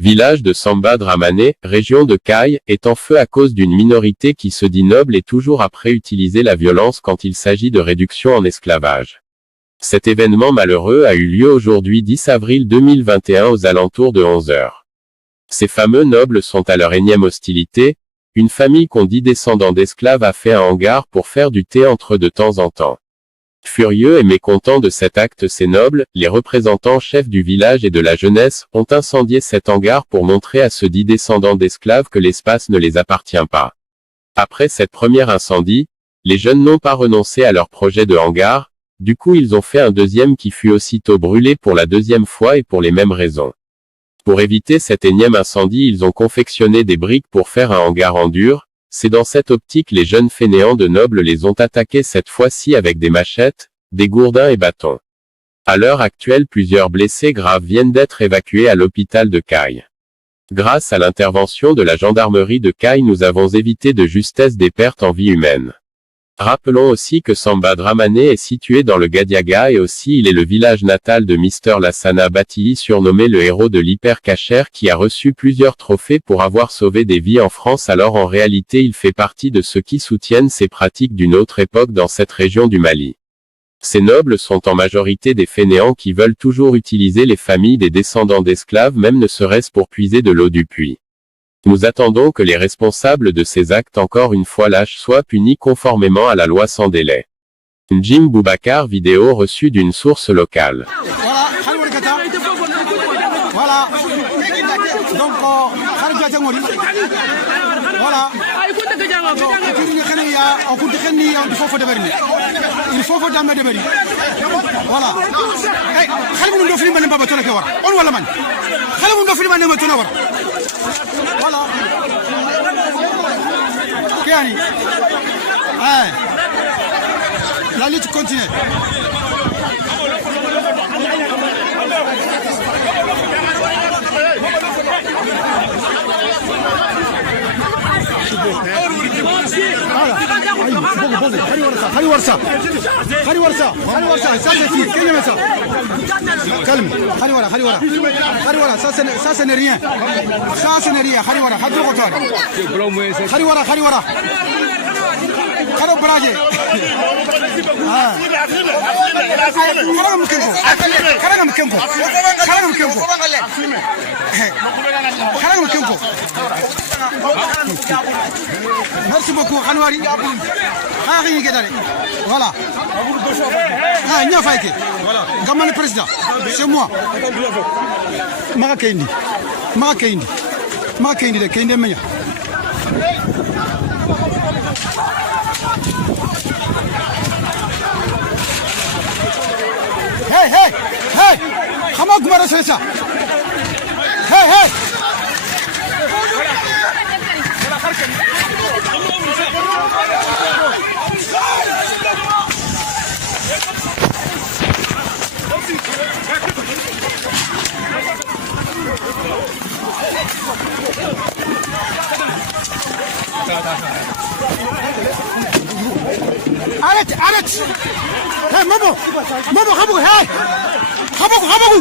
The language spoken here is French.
village de Samba Dramane, région de Kayes, est en feu à cause d'une minorité qui se dit noble et toujours après utiliser la violence quand il s'agit de réduction en esclavage. Cet événement malheureux a eu lieu aujourd'hui 10 avril 2021 aux alentours de 11 heures. Ces fameux nobles sont à leur énième hostilité. Une famille qu'on dit descendants d'esclaves a fait un hangar pour faire du thé entre eux de temps en temps. Furieux et mécontents de cet acte, ces nobles, les représentants chefs du village et de la jeunesse, ont incendié cet hangar pour montrer à ceux dits descendants d'esclaves que l'espace ne les appartient pas. Après cette première incendie, les jeunes n'ont pas renoncé à leur projet de hangar, du coup ils ont fait un deuxième qui fut aussitôt brûlé pour la deuxième fois et pour les mêmes raisons. Pour éviter cet énième incendie, ils ont confectionné des briques pour faire un hangar en dur. C'est dans cette optique les jeunes fainéants de nobles les ont attaqués cette fois-ci avec des machettes, des gourdins et bâtons. À l'heure actuelle, plusieurs blessés graves viennent d'être évacués à l'hôpital de Kayes. Grâce à l'intervention de la gendarmerie de Kayes, nous avons évité de justesse des pertes en vie humaine. Rappelons aussi que Samba Dramane est situé dans le Gadiaga et aussi il est le village natal de Mr Lassana Batilly, surnommé le héros de l'hypercacher, qui a reçu plusieurs trophées pour avoir sauvé des vies en France. Alors en réalité il fait partie de ceux qui soutiennent ces pratiques d'une autre époque dans cette région du Mali. Ces nobles sont en majorité des fainéants qui veulent toujours utiliser les familles des descendants d'esclaves, même ne serait-ce pour puiser de l'eau du puits. Nous attendons que les responsables de ces actes encore une fois lâches soient punis conformément à la loi sans délai. Jim Boubacar, vidéo reçue d'une source locale. Voilà. Donc, voilà. Il faut voilà. Voilà. Kiani. La lutte continue. Calme. Ça ce n'est rien. Ça ce n'est rien. Merci beaucoup, Hanwari. Voilà. Voilà. Gamal le président, c'est moi. Makakendi de Kendi Meya. Hey! Comment vous m'avez ça? Hey! Arrête! Hey, Momo, hey! Habaku!